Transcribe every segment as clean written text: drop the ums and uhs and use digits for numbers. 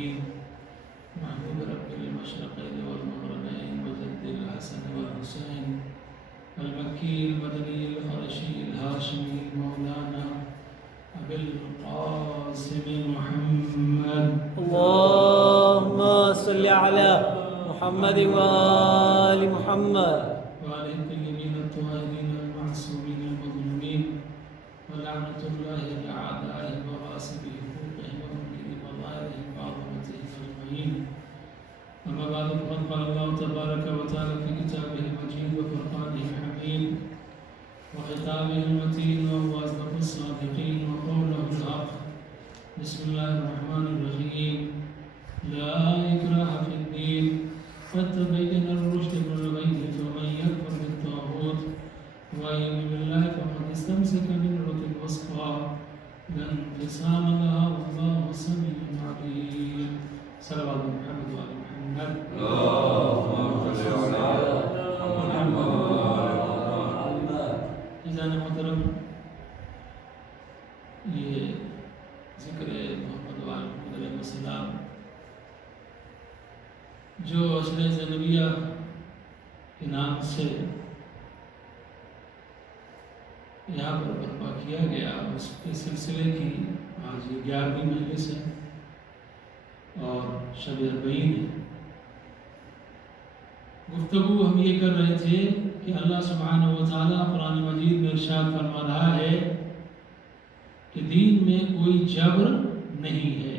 العالمين محمود رب المشرقين والمغربين وجد الحسن والحسين المكي المدني القرشي الهاشمي مولانا أبي القاسم محمد اللهم صل على محمد وآل محمد وعلى الطيبين الطاهرين المعصومين المظلومين ولعنة الله على أعدائهم وغاصب حقوقهم ومنكر مظاهرهم وعظمتهم أجمعين. أما بعد فقد قال الله تبارك وتعالى في كتابه المجيد وفرقانه الحميد وخطابه المتين وهو أصدق الصادقين وقوله الحق. بسم الله الرحمن الرحيم. لا إكراه في الدين قد تبين الرشد من الغي فمن يكفر بالطاغوت ويؤمن بالله فقد استمسك بالعروة الوثقى لا انفصام لها والله سميع عليم. صلوات محمد وآل محمد. اللهم صل على محمد وآل محمد. عزیزان محترم، یہ ذکر محمد وآل محمد علیہ السلام جو عشر زینبیہ کے نام سے یہاں پر برپا کیا گیا، اس کے سلسلے کی آج 11ویں مجلس ہے اور شب اربعین ہے۔ گفتگو ہم یہ کر رہے تھے کہ اللہ سبحانہ و تعالیٰ قرآن مجید میں ارشاد فرما رہا ہے کہ دین میں کوئی جبر نہیں ہے۔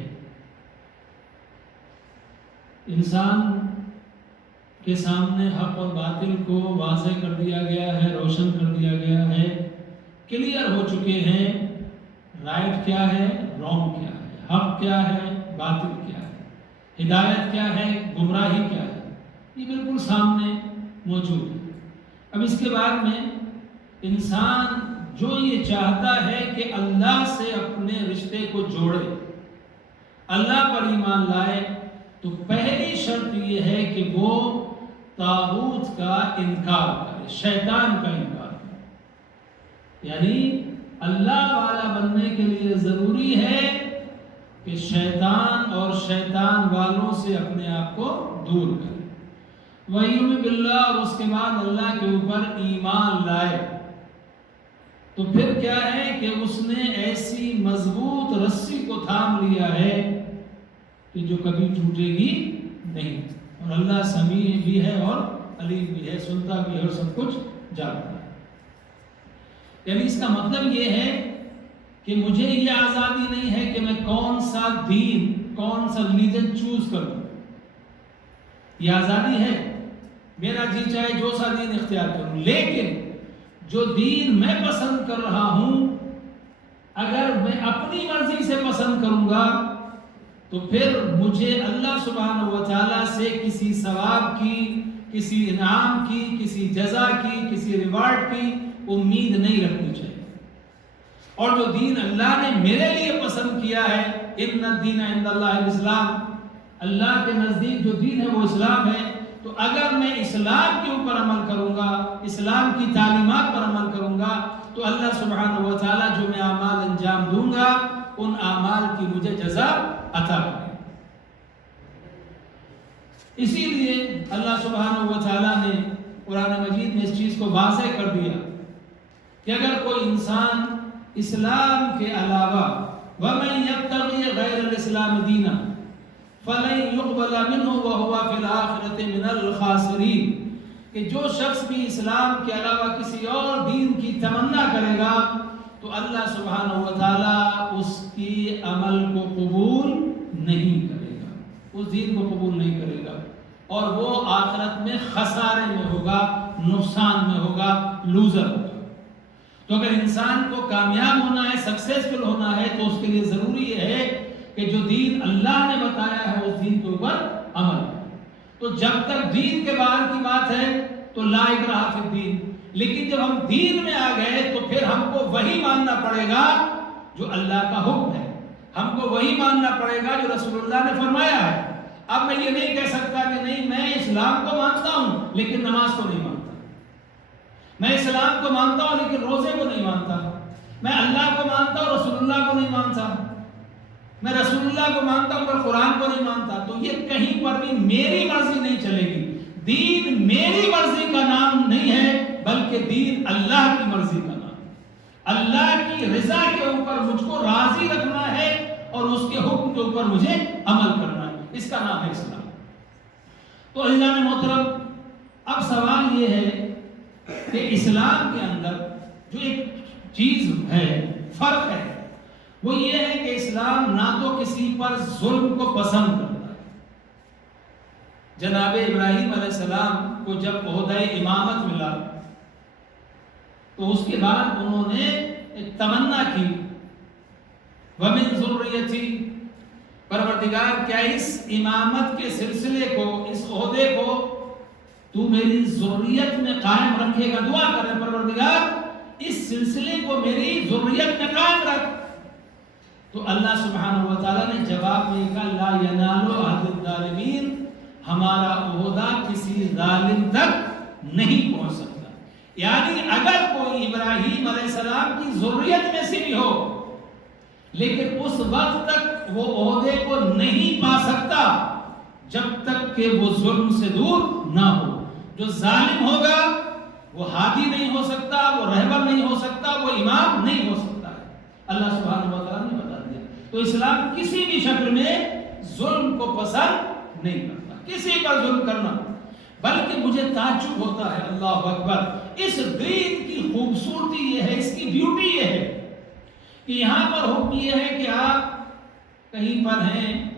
انسان کے سامنے حق اور باطل کو واضح کر دیا گیا ہے، روشن کر دیا گیا ہے، کلیئر ہو چکے ہیں رائٹ کیا ہے، رانگ کیا ہے، حق کیا ہے، باطل کیا ہے، ہدایت کیا ہے، گمراہی کیا ہے، یہ بالکل سامنے موجود ہے۔ اب اس کے بعد میں انسان جو یہ چاہتا ہے کہ اللہ سے اپنے رشتے کو جوڑے، اللہ پر ایمان لائے، تو پہلی شرط یہ ہے کہ وہ طاغوت کا انکار کرے، شیطان کا انکار کرے۔ یعنی اللہ والا بننے کے لیے ضروری ہے کہ شیطان اور شیطان والوں سے اپنے آپ کو دور کرے، وَيُؤْمِنْ بِاللَّهِ، اور اس کے بعد اللہ کے اوپر ایمان لائے۔ تو پھر کیا ہے کہ اس نے ایسی مضبوط رسی کو تھام لیا ہے کہ جو کبھی ٹوٹے گی نہیں، اور اللہ سمیع بھی ہے اور علیم بھی ہے، سنتا بھی ہے اور سب کچھ جانتا ہے۔ یعنی اس کا مطلب یہ ہے کہ مجھے یہ آزادی نہیں ہے کہ میں کون سا دین، کون سا ریلیجن چوز کروں، یہ آزادی ہے، میرا جی چاہے جو سا دین اختیار کروں، لیکن جو دین میں پسند کر رہا ہوں اگر میں اپنی مرضی سے پسند کروں گا تو پھر مجھے اللہ سبحانہ و تعالیٰ سے کسی ثواب کی، کسی انعام کی، کسی جزا کی، کسی ریوارڈ کی امید نہیں رکھنی چاہیے۔ اور جو دین اللہ نے میرے لیے پسند کیا ہے، ان الدین عند اللہ الاسلام، اللہ کے نزدیک جو دین ہے وہ اسلام ہے، تو اگر میں اسلام کے اوپر عمل کروں گا، اسلام کی تعلیمات پر عمل کروں گا، تو اللہ سبحانہ و تعالیٰ جو میں اعمال انجام دوں گا ان اعمال کی مجھے جزا عطا کرے۔ اسی لیے اللہ سبحانہ و تعالیٰ نے قرآن مجید میں اس چیز کو واضح کر دیا کہ اگر کوئی انسان اسلام کے علاوہ وَمَن يَبْتَغِي غَيْرَ الْإِسْلَامِ دِينًا فَلَن يُقْبَلَ مِنْهُ وَهُوَ فِي الْآخِرَةِ مِنَ الْخَاسِرِينَ، کہ جو شخص بھی اسلام کے علاوہ کسی اور دین کی تمنا کرے گا تو اللہ سبحانہ و تعالیٰ اس کی عمل کو قبول نہیں کرے گا، اس دین کو قبول نہیں کرے گا، اور وہ آخرت میں خسارے میں ہوگا، نقصان میں ہوگا، لوزر ہوگا۔ تو اگر انسان کو کامیاب ہونا ہے، سکسیسفل ہونا ہے، تو اس کے لیے ضروری ہے کہ جو دین اللہ نے بتایا ہے اس دین کے اوپر عمل کرے۔ تو جب تک دین کے باہر کی بات ہے تو لا اکراہ فی الدین، لیکن جب ہم دین میں آ گئے تو پھر ہم کو وہی ماننا پڑے گا جو اللہ کا حکم ہے، ہم کو وہی ماننا پڑے گا جو رسول اللہ نے فرمایا ہے۔ اب میں یہ نہیں کہہ سکتا کہ نہیں میں اسلام کو مانتا ہوں لیکن نماز کو نہیں مانتا، میں اسلام کو مانتا ہوں لیکن روزے کو نہیں مانتا، میں اللہ کو مانتا ہوں رسول اللہ کو نہیں مانتا۔ میں رسول اللہ کو مانتا ہوں پر قرآن کو نہیں مانتا، تو یہ کہیں پر بھی میری مرضی نہیں چلے گی۔ دین میری مرضی کا نام نہیں ہے، بلکہ دین اللہ کی مرضی کا نام ہے۔ اللہ کی رضا کے اوپر مجھ کو راضی رکھنا ہے اور اس کے حکم کے اوپر مجھے عمل کرنا ہے، اس کا نام ہے اسلام۔ تو عزیزان محترم، اب سوال یہ ہے کہ اسلام کے اندر جو ایک چیز ہے، فرق ہے، وہ یہ ہے کہ اسلام نہ تو کسی پر ظلم کو پسند کرتا ہے۔ جناب ابراہیم علیہ السلام کو جب عہدہ امامت ملا تو اس کے بعد انہوں نے ایک تمنا کی، وَمِن ذُرِّيَّتِي، پروردگار کیا اس امامت کے سلسلے کو، اس عہدے کو تو میری ذریت میں قائم رکھے گا۔ دعا کریں پروردگار اس سلسلے کو میری ذریت میں قائم رکھ۔ تو اللہ سبحانہ و تعالیٰ نے جواب میں کہا لا ینال عہد الظالمین، ہمارا عہدہ کسی ظالم تک نہیں پہنچ سکتا۔ یعنی اگر کوئی ابراہیم علیہ السلام کی ذریت میں سے بھی ہو لیکن اس وقت تک وہ عہدے کو نہیں پا سکتا جب تک کہ وہ ظلم سے دور نہ ہو۔ جو ظالم ہوگا وہ ہادی نہیں ہو سکتا، وہ رہبر نہیں ہو سکتا، وہ امام نہیں ہو سکتا ہے۔ اللہ سبحانہ و تعالیٰ نے بتا دیا۔ تو اسلام کسی بھی شکل میں ظلم کو پسند نہیں کرتا، کسی پر ظلم کرنا۔ بلکہ مجھے تعجب ہوتا ہے، اللہ اکبر، اس دین کی خوبصورتی یہ ہے، اس کی بیوٹی یہ ہے کہ یہاں پر حکم یہ ہے کہ آپ کہیں پر ہیں،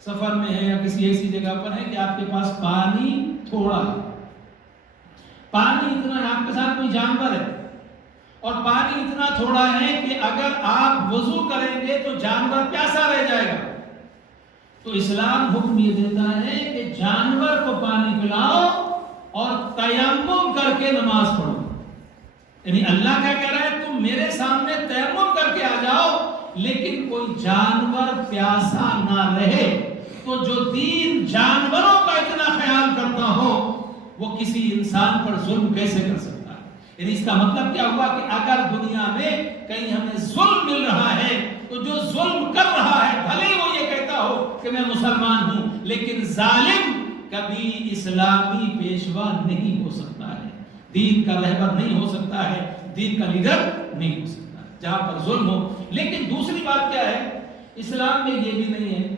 سفر میں ہیں یا کسی ایسی جگہ پر ہیں کہ آپ کے پاس پانی تھوڑا ہے، پانی اتنا ہے، آپ کے ساتھ کوئی جانور ہے اور پانی اتنا تھوڑا ہے کہ اگر آپ وضو کریں گے تو جانور پیاسا رہ جائے گا۔ تو اسلام حکم یہ دیتا ہے کہ جانور کو پانی پلاؤ اور تیمم کر کے نماز پڑھو۔ یعنی اللہ کیا کہہ رہا ہے، تم میرے سامنے تیمم کر کے آ جاؤ لیکن کوئی جانور پیاسا نہ رہے۔ تو جو دین جانوروں کا اتنا خیال کرتا ہو وہ کسی انسان پر ظلم کیسے کر سکتا ہے؟ یعنی اس کا مطلب کیا ہوا کہ اگر دنیا میں کہیں ہمیں ظلم مل رہا ہے تو جو ظلم کر رہا ہے بھلے وہ یہ کہتا ہو کہ میں مسلمان ہوں، لیکن ظالم کبھی اسلامی پیشوا نہیں ہو سکتا ہے، دین کا رہبر نہیں ہو سکتا ہے، دین کا لیڈر نہیں ہو سکتا ہے جہاں پر ظلم ہو۔ لیکن دوسری بات کیا ہے، اسلام میں یہ بھی نہیں ہے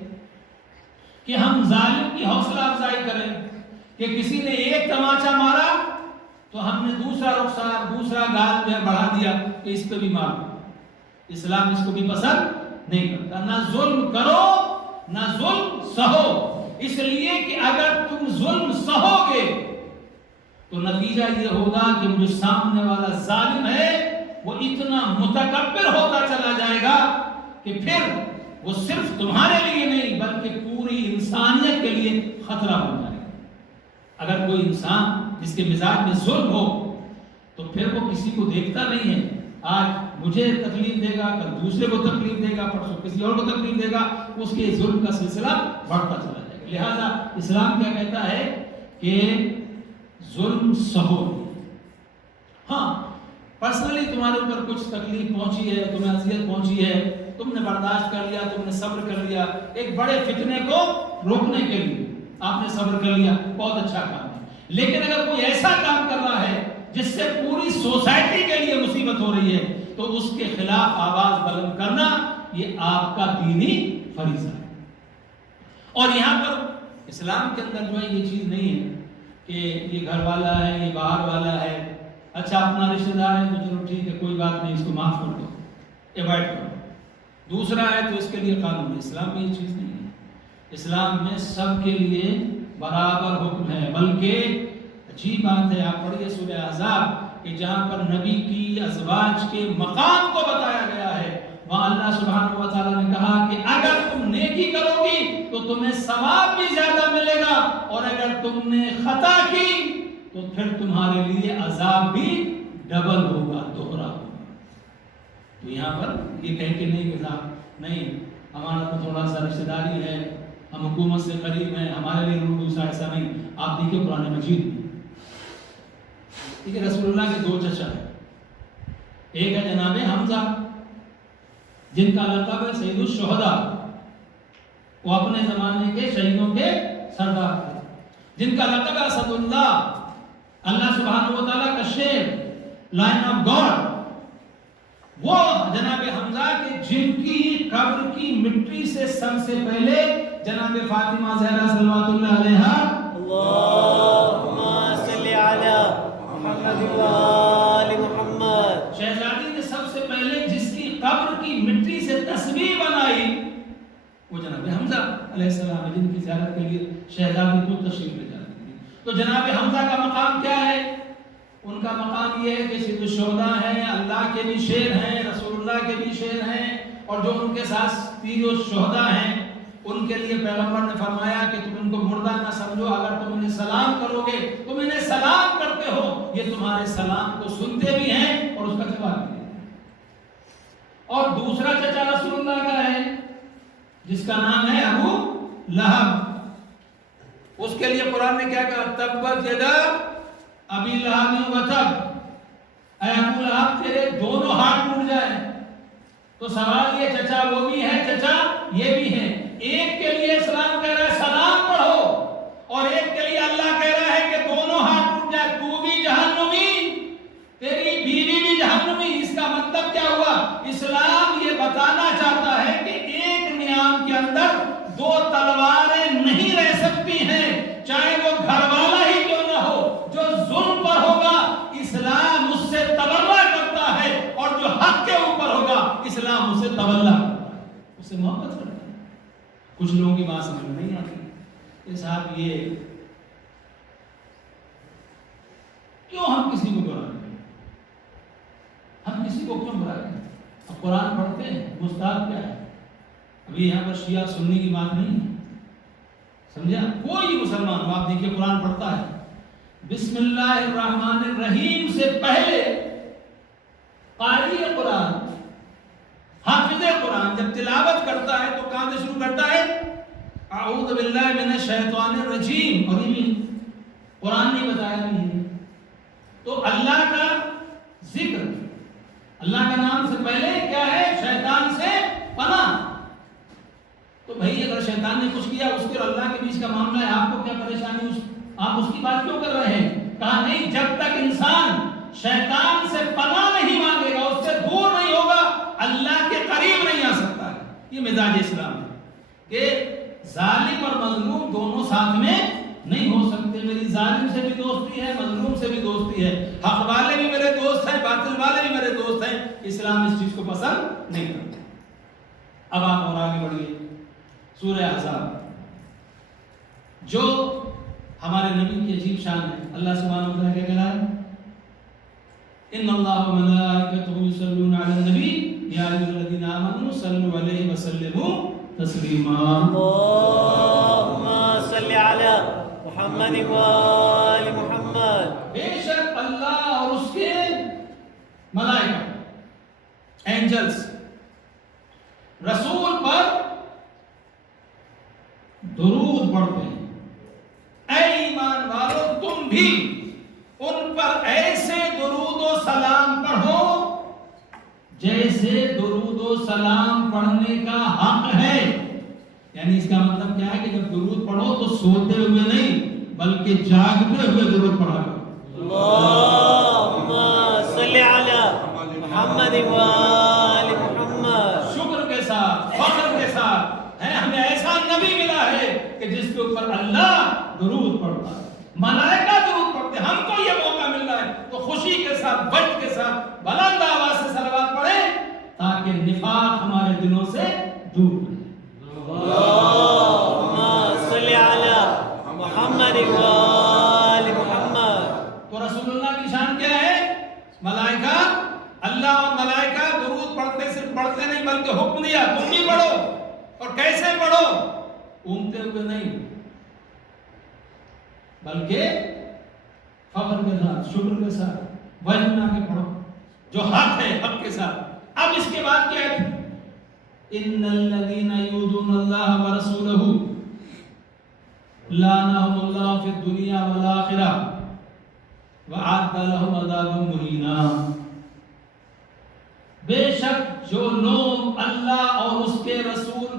کہ ہم ظالم کی حوصلہ افزائی کریں کہ کسی نے ایک تماچا مارا تو ہم نے دوسرا رخسار، دوسرا گال میں بڑھا دیا کہ اس پہ بھی مار دو۔ اسلام اس کو بھی پسند نہیں کرتا۔ نہ ظلم کرو نہ ظلم سہو، اس لیے کہ اگر تم ظلم سہو گے تو نتیجہ یہ ہوگا کہ جو سامنے والا ظالم ہے وہ اتنا متکبر ہوتا چلا جائے گا کہ پھر وہ صرف تمہارے لیے نہیں بلکہ پوری انسانیت کے لیے خطرہ ہو جائے گا۔ اگر کوئی انسان جس کے مزاج میں ظلم ہو تو پھر وہ کسی کو دیکھتا نہیں ہے، آج مجھے تکلیف دے گا، کل دوسرے کو تکلیف دے گا، پرسوں کسی اور کو تکلیف دے گا، اس کے ظلم کا سلسلہ بڑھتا چلا جائے گا۔ لہذا اسلام کیا کہتا ہے کہ ظلم سہو۔ ہاں پرسنلی تمہارے اوپر کچھ تکلیف پہنچی ہے، تمہیں اذیت پہنچی ہے، تم نے برداشت کر لیا، تم نے صبر کر لیا، ایک بڑے فتنے کو روکنے کے لیے آپ نے صبر کر لیا، بہت اچھا کام ہے۔ لیکن اگر کوئی ایسا کام کر رہا ہے جس سے پوری سوسائٹی کے لیے مصیبت ہو رہی ہے تو اس کے خلاف آواز بلند کرنا یہ آپ کا دینی فریضہ ہے۔ اور یہاں پر اسلام کے اندر جو ہے یہ چیز نہیں ہے کہ یہ گھر والا ہے، یہ باہر والا ہے، اچھا اپنا رشتہ دار ہے تو چلو ٹھیک ہے کوئی بات نہیں، اس کو معاف کر دو، ایوائڈ کرو، دوسرا ہے تو اس کے لیے قانون ہے۔ اسلام میں یہ چیز نہیں ہے۔ اسلام میں سب کے لیے برابر حکم ہے، بلکہ عجیب بات ہے، آپ پڑھیے سورہ احزاب کہ جہاں پر نبی کی ازواج کے مقام کو بتایا گیا ہے وہاں اللہ سبحانہ و تعالیٰ نے کہا کہ اگر تم نیکی کرو گی تو تمہیں ثواب بھی زیادہ ملے گا اور اگر تم نے خطا کی تو پھر تمہارے لیے عذاب بھی ڈبل ہوگا، دوہرا ہوگا۔ تو یہاں پر یہ کہہ کے نہیں کہ صاحب نہیں ہمارا تو تھوڑا سا رشتہ داری ہے، ہم حکومت سے قریب ہیں، ہمارے لیے رول دوسرا ایسا نہیں۔ آپ دیکھیں قرآن مجید میں ٹھیک ہے، رسول اللہ کے دو چچا ہیں، ایک ہے جناب حمزہ جن کا لقب ہے سید الشہداء، وہ اپنے زمانے کے شہیدوں کے سردار تھے، جن کا لقب اسد اللہ، اللہ سبحانہ و تعالیٰ کا شیر، لائن آف گاڈ، وہ جناب حمزہ کے جن کی قبر کی مٹی سے سب سے پہلے جناب فاطمہ زہرا صلوات اللہ علیہا اللہم صلی علی محمد و آل محمد، شہزادی نے سب سے پہلے جس کی قبر کی مٹی سے تصویر بنائی وہ جناب حمزہ علیہ السلام ہے، جن کی زیارت کے لیے شہزادی کو تشریف لے جاتی تھی۔ تو جناب حمزہ کا مقام کیا ہے؟ ان کا مقام یہ ہے کہ سید الشہداء ہیں، اللہ کے بھی شیر ہیں، رسول اللہ کے بھی شیر ہیں، اور جو ان کے ساتھ تیرو شہداء ہیں ان کے لیے پیغمبر نے فرمایا کہ تم ان کو مردہ نہ سمجھو، اگر تم انہیں سلام کرو گے، تم انہیں سلام کرتے ہو، یہ تمہارے سلام کو سنتے بھی ہیں اور اس کا جواب بھی دیتے ہیں۔ اور دوسرا چچا رسول اللہ کا ہے جس کا نام ہے ابو لہب، اس کے لیے قرآن نے کیا کہا؟ تبت یدا ابی لہب وتب، اے ابو لہب تیرے دونوں ہاتھ ٹوٹ جائیں۔ تو سوال یہ چچا وہ بھی ہے، چچا یہ بھی ہے، ایک کے لیے اسلام کہہ رہا ہے سلام پڑھو، اور ایک کے لیے اللہ کہہ رہا ہے کہ دونوں ہاتھ ٹوٹ جائے، تو بھی جہنمی تیری بیوی بھی جہنمی۔ اس کا مطلب کیا ہوا؟ اسلام یہ بتانا چاہتا ہے کہ ایک نیام کے اندر دو تلواریں نہیں رہ سکتی ہیں، چاہے وہ گھر والا ہی کیوں نہ ہو، جو ظلم پر ہوگا اسلام اس سے تبرہ کرتا ہے، اور جو حق کے اوپر ہوگا اسلام اسے تولہ کرتا ہے، اسے محبت کرتا ہے۔ کچھ لوگوں کی بات سمجھ میں نہیں آتی کہ صاحب یہ کیوں ہم کسی کو برا کریں، ہم کسی کو کیوں برا کریں؟ اب قرآن پڑھتے ہیں، گستاخ کیا ہے؟ ابھی یہاں پر شیعہ سنی کی بات نہیں ہے، سمجھا؟ کوئی مسلمان ہو آپ دیکھیں قرآن پڑھتا ہے، بسم اللہ الرحمن الرحیم سے پہلے قاری قرآن، حافظ قرآن جب تلاوت کرتا ہے تو کہاں سے شروع کرتا ہے؟ اعوذ باللہ من الشیطان الرجیم، اور یہ بھی قرآن نے بتایا بھی ہے۔ تو اللہ کا ذکر، اللہ کا نام سے پہلے کیا ہے؟ شیطان سے پناہ۔ تو بھائی اگر شیطان نے کچھ کیا، اس کے اور اللہ کے بیچ کا معاملہ ہے، آپ کو کیا پریشانی؟ آپ اس کی بات کیوں کر رہے ہیں؟ کہا نہیں، جب تک انسان شیطان سے پناہ نہیں مانگے گا، اس سے دور نہیں ہوگا، اللہ کے قریب نہیں آ سکتا ہے۔ یہ مزاج اسلام ہے کہ ظالم اور مظلوم دونوں ساتھ میں نہیں ہو سکتے۔ میری ظالم سے بھی دوستی ہے، مظلوم سے بھی دوستی ہے، حق والے بھی میرے دوست ہیں، باطل والے بھی میرے دوست ہیں۔ اسلام اس چیز کو پسند نہیں کرتا۔ اب آپ اور آگے بڑھیے، سورہ احزاب جو ہمارے نبی کی عجیب شان ہے۔ اللہ سبحانہ و تعالیٰ کیا کہہ رہا ہے؟ ان اللہ و ملائکتہ یصلون علی النبی یا ایھا الذین آمنوا صلوا علیہ وسلموا تسلیما۔ اللہم صلی علی محمد و آل محمد۔ بے شک اللہ اور اس کے ملائکہ، اینجلز، رسول پر درود پڑھتے ہیں۔ اے ایمان والو تم بھی ان پر ایسے درود و سلام پڑھو جیسے درود و سلام پڑھنے کا حق ہے۔ یعنی اس کا مطلب کیا ہے کہ جب درود پڑھو تو سوتے ہوئے نہیں بلکہ جاگتے ہوئے درود پڑھا کرو۔ اللہم صلی علی محمد و آل محمد۔ شکر کے ساتھ، فخر کے ساتھ ہے ہمیں ایسا نبی ملا ہے کہ جس کے اوپر اللہ درود پڑھتا ہے، ملائکہ درود پڑھتے ہیں۔ ہم کو یہ موقع مل رہا ہے تو خوشی کے ساتھ، بچ کے ساتھ بلند آواز سے صلوات پڑھیں تاکہ نفاق ہمارے دلوں سے دور ہو۔ اللہم صلی علی محمد و آل محمد۔ تو رسول اللہ کی شان کیا ہے؟ ملائکہ، اللہ اور ملائکہ درود پڑھتے، صرف پڑھتے نہیں بلکہ حکم دیا تم بھی پڑھو، اور کیسے پڑھو؟ اونگتے ہوئے نہیں بلکہ فخر کے ساتھ، شکر کے ساتھ، وجہ بنا کے پڑھو جو حق ہے، حق کے ساتھ۔ اب اس کے بعد کیا ہے؟ ان الذين يؤذون الله ورسوله لعنهم الله في الدنيا والآخرة وأعد لهم عذابا مهينا۔ بے شک جو لوگ اللہ اور اس کے رسول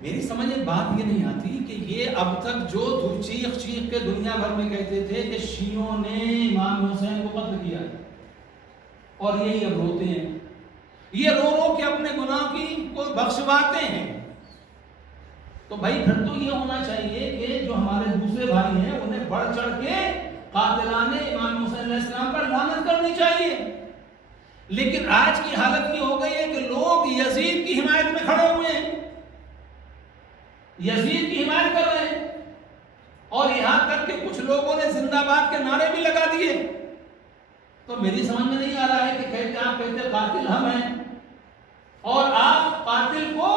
میری سمجھ میں بات یہ نہیں آتی کہ یہ اب تک جو چیخ چیخ کے دنیا بھر میں کہتے تھے کہ شیعوں نے امام حسین کو قتل کیا اور یہی اب روتے ہیں، یہ رو رو کے اپنے گناہ کی کو بخشواتے ہیں، تو بھائی پھر تو یہ ہونا چاہیے کہ جو ہمارے دوسرے بھائی ہیں انہیں بڑھ چڑھ کے قاتلان امام حسین علیہ السلام پر لعنت کرنی چاہیے. لیکن آج کی حالت یہ ہو گئی ہے کہ لوگ یزید کی حمایت میں کھڑے ہوئے ہیں، یزید کی حمایت کر رہے ہیں، اور یہاں تک کہ کچھ لوگوں نے زندہ باد کے نعرے بھی لگا دیے. تو میری سمجھ میں نہیں آ رہا ہے کہ آپ کہتے قاتل ہم ہیں اور آپ قاتل کو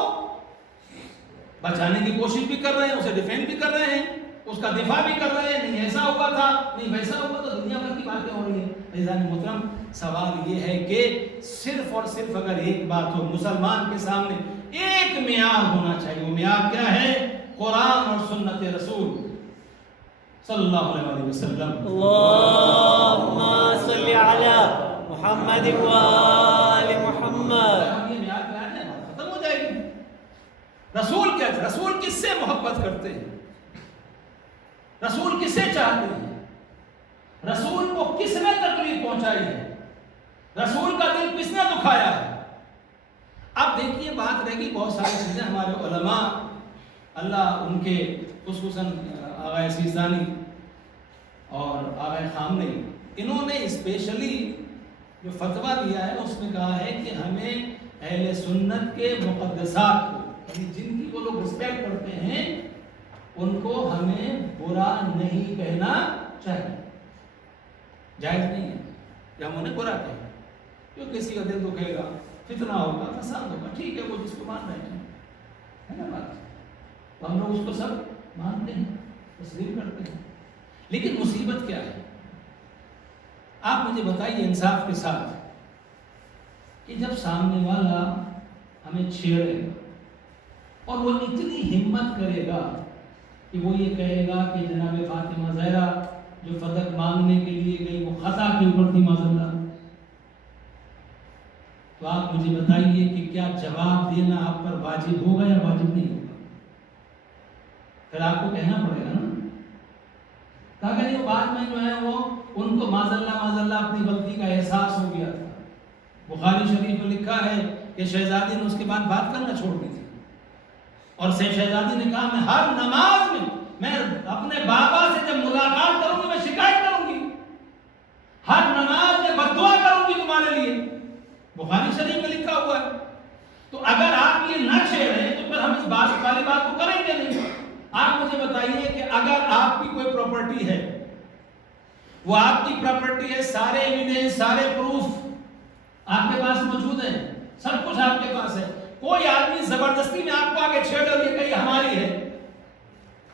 بچانے کی کوشش بھی کر رہے ہیں، اسے ڈیفینڈ بھی کر رہے ہیں، اس کا دفاع بھی کر رہے ہیں، نہیں ایسا ہوا تھا، نہیں ویسا ہوا تھا، دنیا بھر کی باتیں ہو رہی ہیں. عزیزان محترم، سوال یہ ہے کہ صرف اور صرف اگر ایک بات ہو، مسلمان کے سامنے ایک معیار ہونا چاہیے. وہ معیار کیا ہے؟ قرآن اور سنت رسول صلی اللہ علیہ وسلم. اللهم صل على محمد وآل محمد. ہم یہ معیار کیا ہے ختم ہو جائے گی. رسول کیا ہے؟ رسول کس سے محبت کرتے ہیں؟ رسول کس سے چاہتے ہیں؟ رسول کو کس نے تکلیف پہنچائی ہے؟ رسول کا دل کس نے دکھایا ہے؟ اب دیکھیے بات رہ گی بہت ساری چیزیں. ہمارے علماء اللہ ان کے خصوصاً آغا سیستانی اور آغا خامنئی، انہوں نے اسپیشلی جو فتویٰ دیا ہے اس میں کہا ہے کہ ہمیں اہل سنت کے مقدسات کو، یعنی جن کی وہ لوگ رسپیکٹ کرتے ہیں، ان کو ہمیں برا نہیں کہنا چاہیے. جائز نہیں ہے کہ ہم انہیں برا کہیں، جو کسی کا دل دکھے گا، فتنہ ہوگا، فساد ہوگا، ٹھیک ہے، وہ جس کو مان رہے ہیں، ہے نا بات. تو ہم لوگ اس کو سب مانتے ہیں، تسلیم کرتے ہیں. لیکن مصیبت کیا ہے؟ آپ مجھے بتائیے انصاف کے ساتھ کہ جب سامنے والا ہمیں چھیڑے گا اور وہ اتنی ہمت کرے گا کہ وہ یہ کہے گا کہ جناب فاطمہ زہرا جو فتح مانگنے کے لیے گئی وہ خطا کے اوپر تھی معذاللہ، تو آپ مجھے بتائیے کہ کیا جواب دینا آپ پر واجب ہوگا یا واجب نہیں ہوگا؟ پھر آپ کو کہنا پڑے گا نا. کہا کہ نہیں، بعد میں جو ہے وہ ان کو معذاللہ اپنی غلطی کا احساس ہو گیا تھا. بخاری شریف میں لکھا ہے کہ شہزادی نے اس کے بعد بات کرنا چھوڑ دی تھی، اور شہزادی نے کہا میں ہر نماز میں اپنے بابا سے جب ملاقات کروں گی میں شکایت کروں گی، ہر نماز میں بددعا کروں گی تمہارے لیے. بخاری شریف میں لکھا ہوا ہے. تو اگر آپ یہ نہ چھیڑیں تو پھر ہم اس بات والی بات کو کریں گے نہیں. آپ مجھے بتائیے کہ اگر آپ کی کوئی پراپرٹی ہے، وہ آپ کی پراپرٹی ہے، سارے ایویڈنس، سارے پروف آپ کے پاس موجود ہیں، سب کچھ آپ کے پاس ہے، کوئی آدمی زبردستی میں آپ کو آگے چھیڑ اور یہ کہی ہماری ہے،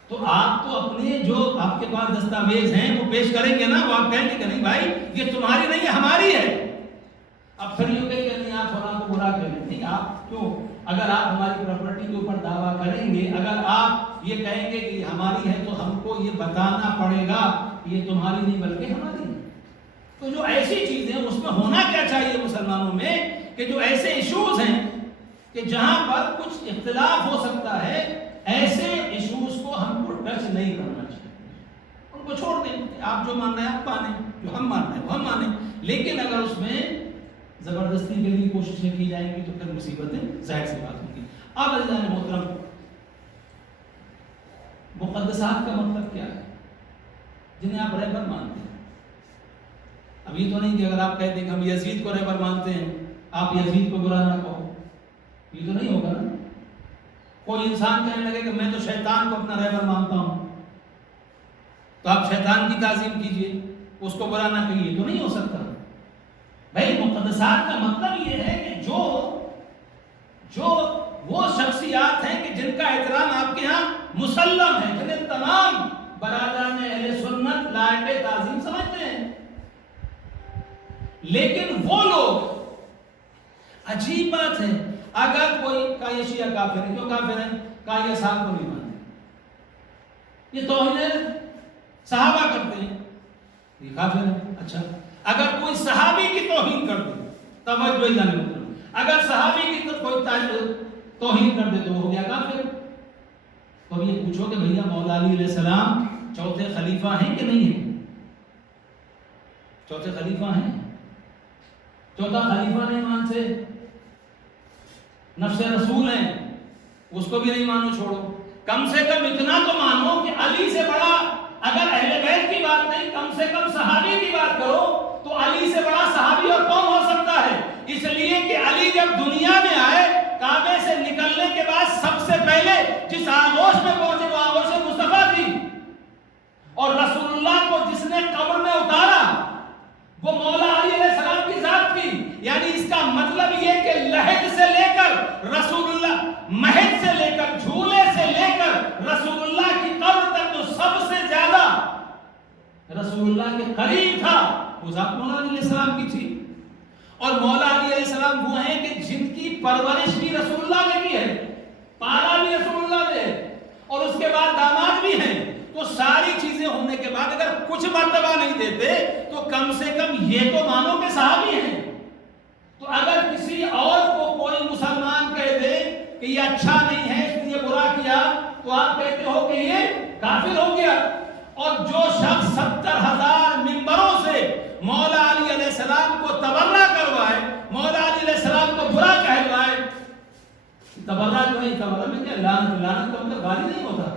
تو آپ تو اپنے جو آپ کے پاس دستاویز ہیں وہ پیش کریں گے نا. وہ آپ کہیں گے کہ نہیں بھائی یہ تمہاری نہیں ہے، ہماری ہے. اب پھر یہ کہیں گے نہیں آپ فلاں کو برا کریں. نہیں، آپ کیوں؟ اگر آپ ہماری پراپرٹی کے اوپر دعویٰ کریں گے، اگر آپ یہ کہیں گے کہ یہ ہماری ہے، تو ہم کو یہ بتانا پڑے گا یہ تمہاری نہیں بلکہ ہماری ہے. تو جو ایسی چیزیں اس میں ہونا کیا چاہیے مسلمانوں میں کہ جو ایسے ایشوز ہیں کہ جہاں پر کچھ اختلاف ہو سکتا ہے، ایسے ایشوز کو ہم کو ٹچ نہیں کرنا چاہیے، ان کو چھوڑ دیں. آپ جو مان رہے ہیں آپ مانیں، جو ہم مان رہے ہیں وہ ہم مانیں. لیکن اگر اس میں زبردستی کے لیے کوششیں کی جائیں گی تو پھر مصیبتیں ظاہر سی بات ہوں گی. اب عزیزان محترم، مقدسات کا مطلب کیا ہے جنہیں آپ رہبر مانتے ہیں؟ اب یہ تو نہیں کہ اگر آپ کہتے ہیں کہ ہم یزید کو رہبر مانتے ہیں آپ یزید کو برا نہ کہو، یہ تو نہیں ہوگا نا. کوئی انسان کہنے لگے کہ میں تو شیطان کو اپنا رہبر مانتا ہوں، تو آپ شیطان کی تعظیم کیجئے، اس کو برا نہ کہیے، تو نہیں ہو سکتا. بھائی مقدسات کا مطلب یہ ہے کہ جو وہ شخصیات ہیں کہ جن کا احترام آپ کے ہاں مسلم ہے، جنہیں تمام برادران اہل سنت لائق تعظیم سمجھتے ہیں. لیکن وہ لوگ، عجیب بات ہے، اگر کوئی کہا یہ شیعہ کافر ہے، کیوں کافر ہیں؟ کہا یہ صحابہ کو نہیں مانتے، یہ توہین صحابہ کرتے ہیں، یہ کافر ہے. اچھا، اگر کوئی صحابی کی توہین کر دے، توجہ جانے مطلب، اگر صحابی کی کوئی توہین کر دے تو ہو گیا کافر. تو اب یہ پوچھو کہ بھیا مولا علی علیہ السلام چوتھے خلیفہ ہیں کہ نہیں ہیں؟ چوتھے خلیفہ ہیں؟ چوتھا خلیفہ نہیں مان سے نفس رسول ہیں، اس کو بھی نہیں مانو، چھوڑو، کم سے کم اتنا تو مانو کہ علی سے بڑا، اگر اہل بیت کی بات نہیں، کم سے کم صحابی کی بات کرو تو علی سے بڑا صحابی اور کون ہو سکتا ہے؟ اس لیے کہ علی جب دنیا میں آئے، کعبے سے نکلنے کے بعد سب سے پہلے جس آغوش میں پہنچے وہ آغوش مصطفیٰ تھی، اور رسول اللہ کو جس نے قبر میں اتارا وہ مولا علی علیہ السلام کی ذات تھی۔ یعنی اس کا مطلب یہ کہ لحد سے لے کر رسول اللہ، مہد سے لے کر، جھولے سے لے کر رسول اللہ کی قبر تک تو سب سے زیادہ رسول اللہ کے قریب تھا وہ ذات مولا علی علیہ السلام کی تھی۔ اور مولا علی علیہ السلام وہ ہیں کہ جن کی پرورش بھی رسول اللہ نے کی ہے، پالا بھی رسول اللہ نے، اور اس کے بعد داماد بھی ہیں۔ تو ساری چیزیں ہونے کے بعد اگر کچھ مرتبہ نہیں دیتے تو کم سے کم یہ تو مانو کہ صحابی ہیں۔ تو اگر کسی اور کو کوئی مسلمان کہہ دے کہ یہ اچھا نہیں ہے، اس نے برا کیا، تو آپ کہتے ہو کہ یہ کافر ہو گیا۔ اور جو شخص 70,000 ممبروں سے مولا علی علیہ السلام کو تبرہ کروائے، مولا علی علیہ السلام کو برا کہلوائے، تبرہ جو ہے، تبرہ میں کیا لعنت، لعنت کا مطلب گالی نہیں ہوتا۔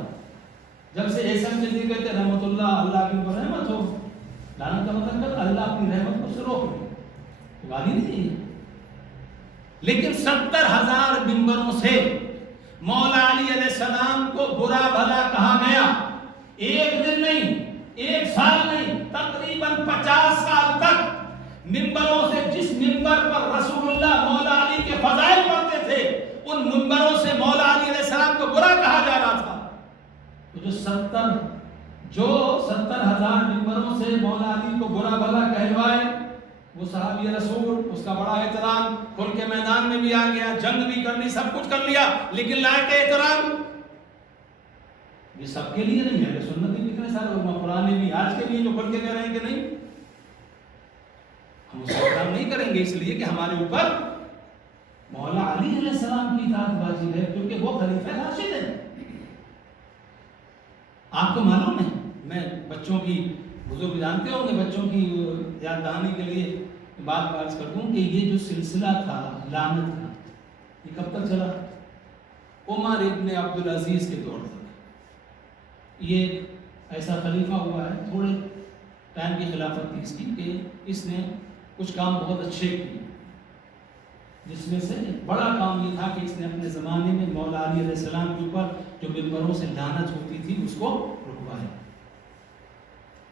جب سے احسان جلدی کہتے رحمت اللہ کے اوپر رحمت ہو، لعنت کا مطلب اللہ اپنی رحمت کو سے روک لے، تو گالی نہیں ہے۔ لیکن 70,000 ممبروں سے مولا علی علیہ السلام کو برا بھلا کہا گیا، ایک دن نہیں، ایک سال نہیں، تقریباً 50 سال تک ممبروں سے، جس ممبر پر رسول اللہ مولا علی کے فضائل پڑھتے تھے، ان ممبروں سے مولا علی علیہ السلام کو برا کہا جا رہا تھا۔ جو 70,000 ممبروں سے مولا علی کو برا بھلا کہلوائے، وہ صحابی رسول، اس کا بڑا احترام، کھل کے میدان میں بھی آ گیا، جنگ بھی کر لی، سب کچھ کر لیا، لیکن لائق احترام یہ سب کے لیے نہیں ہے۔ سنت بھی کتنے سارے علماء پرانے بھی آج کے بھی جو کھل کے کہہ رہے ہیں کہ نہیں، ہم اس کا احترام نہیں کریں گے، اس لیے کہ ہمارے اوپر مولا علی علیہ السلام کی اطاعت واجب ہے، کیونکہ وہ خلیفہ راشد ہیں۔ آپ کو معلوم ہے، میں بچوں کی، بزرگ جانتے ہوں گے، بچوں کی یاد دہانی کے لیے بات عرض کر دوں کہ یہ جو سلسلہ تھا لعنت کا، یہ کب تک چلا؟ عمر ابن عبدالعزیز کے دور تک۔ یہ ایسا خلیفہ ہوا ہے، تھوڑے ٹائم کی خلافت تھی اس کی، کہ اس نے کچھ کام بہت اچھے کیے، جس میں سے بڑا کام یہ تھا کہ اس نے اپنے زمانے میں مولا علی علیہ السلام کے اوپر جو ممبروں سے لعنت ہوتی تھی اس کو رکوایا۔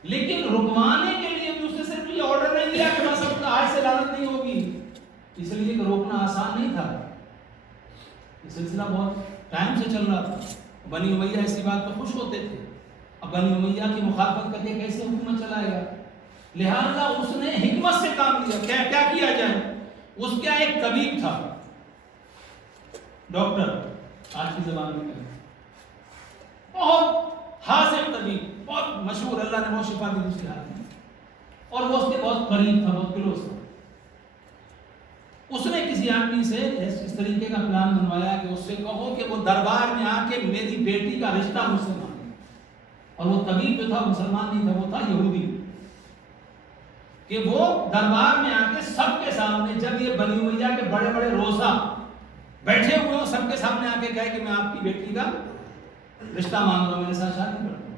لیکن رکوانے کے لیے بھی اس نے صرف یہ آرڈر نہیں دیا کہ بس اب آج سے لعنت نہیں ہوگی، اس لیے کہ روکنا آسان نہیں تھا، یہ سلسلہ بہت ٹائم سے چل رہا تھا۔ بنی امیہ ایسی بات پہ خوش ہوتے تھے، اب بنی امیہ کی مخالفت کر کے کیسے حکومت چلائے گا؟ لہذا اس نے حکمت سے کام لیا، کیا کیا جائے؟ اس کا ایک طبیب تھا، ڈاکٹر آج کی زبان میں کہیں، بہت حاذق طبیب، بہت مشہور، اللہ نے بہت شفا دی اس کے ہاتھ میں، اور وہ اس کے بہت قریب تھا، بہت کلوز تھا۔ اس نے کسی آدمی سے اس طریقے کا پلان بنوایا کہ اس سے کہو کہ وہ دربار میں آ کے میری بیٹی کا رشتہ مجھ سے مانگے، اور وہ طبیب جو تھا مسلمان نہیں تھا، وہ تھا یہودی، کہ وہ دربار میں آ کے سب کے سامنے، جب یہ بنی امیہ کے بڑے بڑے روزہ بیٹھے ہوئے ہوں، سب کے سامنے آ کے کہے کہ میں آپ کی بیٹی کا رشتہ مانگ رہا ہوں، میرے ساتھ شادی کرتا ہوں۔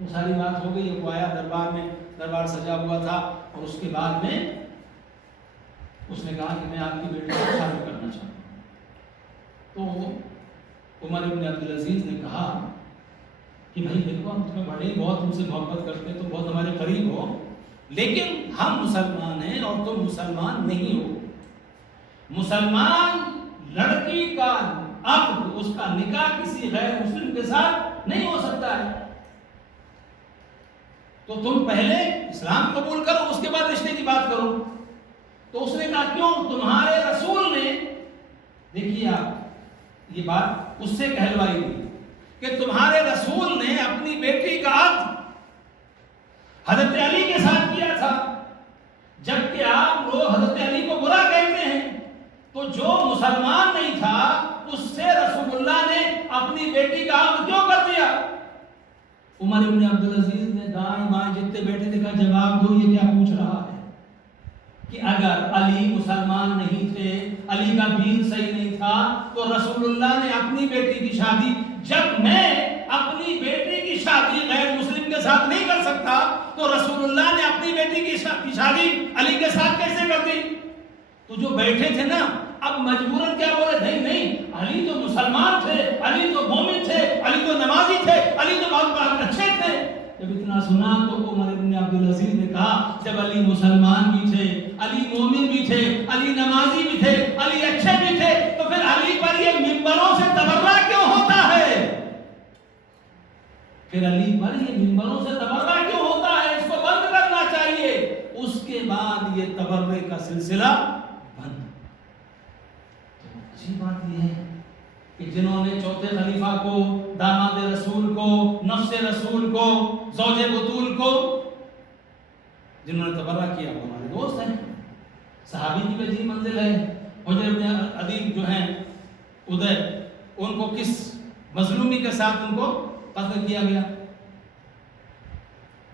وہ ساری بات ہو گئی، وہ آیا دربار میں، دربار سجا ہوا تھا، اور اس کے بعد میں اس نے کہا کہ میں آپ کی بیٹی کو شادی کرنا چاہتا ہوں۔ تو عمر ابن عبدالعزیز نے کہا کہ بھائی دیکھو، ہم تمہیں بڑے بہت تم سے محبت کرتے ہیں، تو بہت ہمارے قریب ہو، لیکن ہم مسلمان ہیں اور تم مسلمان نہیں ہو۔ مسلمان لڑکی کا عقد، اس کا نکاح کسی غیر مسلم کے ساتھ نہیں ہو سکتا ہے، تو تم پہلے اسلام قبول کرو، اس کے بعد رشتے کی بات کرو۔ تو اس نے کہا کیوں؟ تمہارے رسول نے، دیکھیے آپ، یہ بات اس سے کہلوائی گئی کہ تمہارے رسول نے اپنی بیٹی کا عقد حضرت علی کے ساتھ کیا تھا، جبکہ آپ لوگ حضرت علی کو برا کہتے ہیں، تو جو مسلمان نہیں تھا اس سے رسول اللہ نے اپنی بیٹی کا عقد کیوں عمر ابن عبدالعزیز نے دائیں بائیں جتنے بیٹھے تھے کہا جواب دو یہ کیا پوچھ رہا ہے کہ اگر علی مسلمان نہیں تھے، علی کا دین صحیح نہیں تھا تو رسول اللہ نے اپنی بیٹی کی شادی، جب میں اپنی بیٹی کی شادی غیر مسلم کے ساتھ نہیں کر سکتا تو رسول اللہ نے اپنی بیٹی کی شادی علی کے ساتھ کیسے کر دی؟ تو جو بیٹھے تھے نا اب مجبوراً کیا بولے، نہیں نہیں علی تو مسلمان تھے، علی تو مومن تھے، علی تو نمازی تھے، علی تو بہت اچھے تھے۔ جب اتنا سنا تو عمر ابن عبدالعزیز نے کہا جب علی مسلمان بھی تھے، علی مومن بھی تھے، علی نمازی بھی تھے، علی اچھے بھی تھے، تو پھر علی پر یہ منبروں سے تبرہ کیوں ہوتا ہے؟ پھر علی پر یہ منبروں سے تبرہ کیوں ہوتا ہے؟ اس کو بند کرنا چاہیے۔ اس کے بعد یہ تبرے کا سلسلہ بند۔ تو اچھی بات یہ ہے کہ جنہوں نے چوتھے خلیفہ کو، داماد رسول کو، نفس رسول کو، زوج بطول کو جنہوں نے تبرہ کیا وہ ہمارے دوست ہیں، صحابی کی بھی عظیم منزل ہے۔ حجر بن عدی جو ہیں ادے، ان کو کس مظلومی کے ساتھ ان کو قتل کیا گیا؟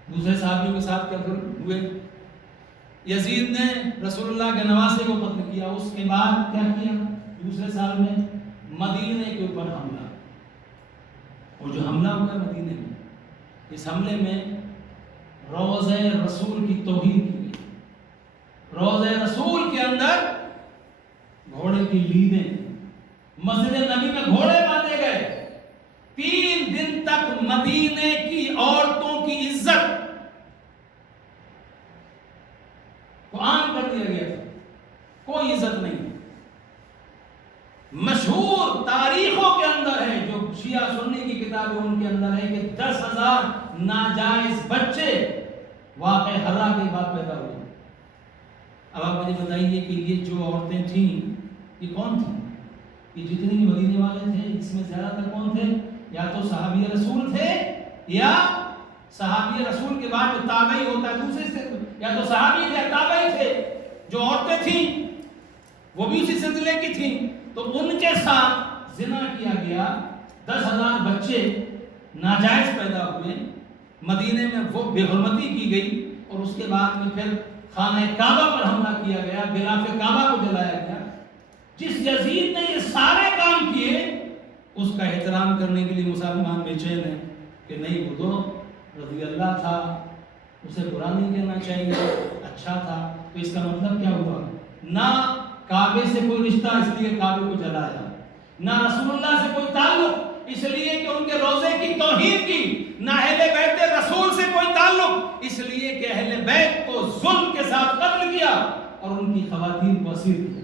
دوسرے صحابیوں کے ساتھ کیا ہوئے؟ یزید نے رسول اللہ کے نواسے کو قتل کیا۔ اس کے بعد کیا کیا؟ دوسرے سال میں مدینے کے اوپر حملہ، اور جو حملہ ہوا مدینے میں، اس حملے میں روضہ رسول کی توہین کی گئی۔ روضہ رسول کے اندر گھوڑے کی لیدیں، مسجد نبی میں گھوڑے باندھے گئے۔ 3 دن تک مدینے کی عورتوں کی عزت کو عام کر دیا گیا تھا، کوئی عزت نہیں۔ مشہور تاریخوں کے اندر ہے، جو شیعہ سنی کی کتابیں ان کے اندر ہے، کہ 10,000 ناجائز بچے واقع حرا کے بعد پیدا ہوئے۔ اب آپ مجھے بتائیے کہ یہ جو عورتیں تھیں یہ کون تھیں؟ یہ جتنے بھی مدینے والے تھے اس میں زیادہ تر کون تھے؟ یا تو صحابی رسول تھے، یا صحابی رسول کے بعد جو تابعی ہوتا ہے دوسرے سے، یا تو صحابی تھے یا تابعی تھے۔ جو عورتیں تھیں وہ بھی اسی سلسلے کی تھیں، تو ان کے ساتھ زنا کیا گیا۔ 10,000 بچے ناجائز پیدا ہوئے مدینے میں، وہ بے حرمتی کی گئی، اور اس کے بعد میں پھر خانہ کعبہ پر حملہ کیا گیا، غلاف کعبہ کو جلایا گیا۔ جس یزید نے یہ سارے کام کیے اس کا احترام کرنے کے لیے مسلمان بے چین ہیں کہ نہیں وہ تو رضی اللہ تھا، اسے برا نہیں کہنا چاہیے، اچھا تھا۔ تو اس کا مطلب کیا ہوا؟ نہ کعبے سے کوئی رشتہ اس لیے کعبے کو جلایا، نہ رسول اللہ سے کوئی تعلق اس لیے کہ ان کے روزے کی توہین کی، نہ اہل بیت رسول سے کوئی تعلق اس لیے کہ اہل بیت کو ظلم کے ساتھ قتل کیا اور ان کی خواتین کو اسیر کیا۔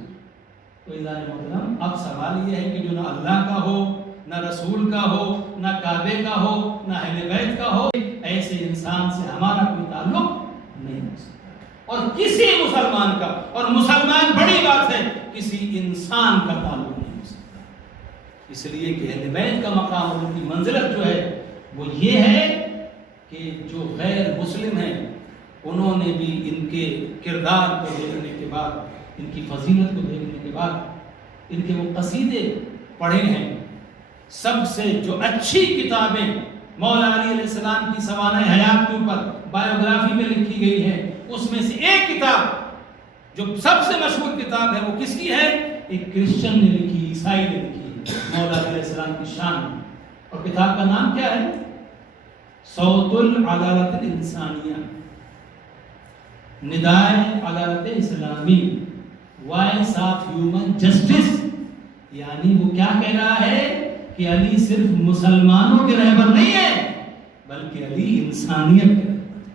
تو عزیزان محترم، اب سوال یہ ہے کہ جو نہ اللہ کا ہو، نہ رسول کا ہو، نہ کعبے کا ہو، نہ اہل بیت کا ہو، ایسے انسان سے ہمارا کوئی تعلق نہیں ہو سکتا، اور کسی مسلمان کا، اور مسلمان بڑی بات ہے، کسی انسان کا تعلق نہیں ہو سکتا۔ اس لیے کہ اہل بیت کا مقام اور ان کی منزلت جو ہے وہ یہ ہے کہ جو غیر مسلم ہیں انہوں نے بھی ان کے کردار کو دیکھنے کے بعد، ان کی فضیلت کو دیکھنے کے بعد، ان کے وہ قصیدے پڑھے ہیں۔ سب سے جو اچھی کتابیں مولا علی علیہ السلام کی سوانح حیات کے اوپر بایوگرافی میں لکھی گئی ہے، اس میں سے ایک کتاب جو سب سے مشہور کتاب ہے وہ کس کی ہے؟ ایک کرسچن نے لکھی، عیسائی نے لکھی، مولا علی علیہ السلام کی شان میں، اور کتاب کا نام کیا ہے؟ صوت العدالت الانسانیہ، ندائے عدالت اسلامی، وائس آف ہیومن جسٹس۔ یعنی وہ کیا کہہ رہا ہے کہ علی صرف مسلمانوں کے رہبر نہیں ہے بلکہ علی انسانیت کے رہبر ہے۔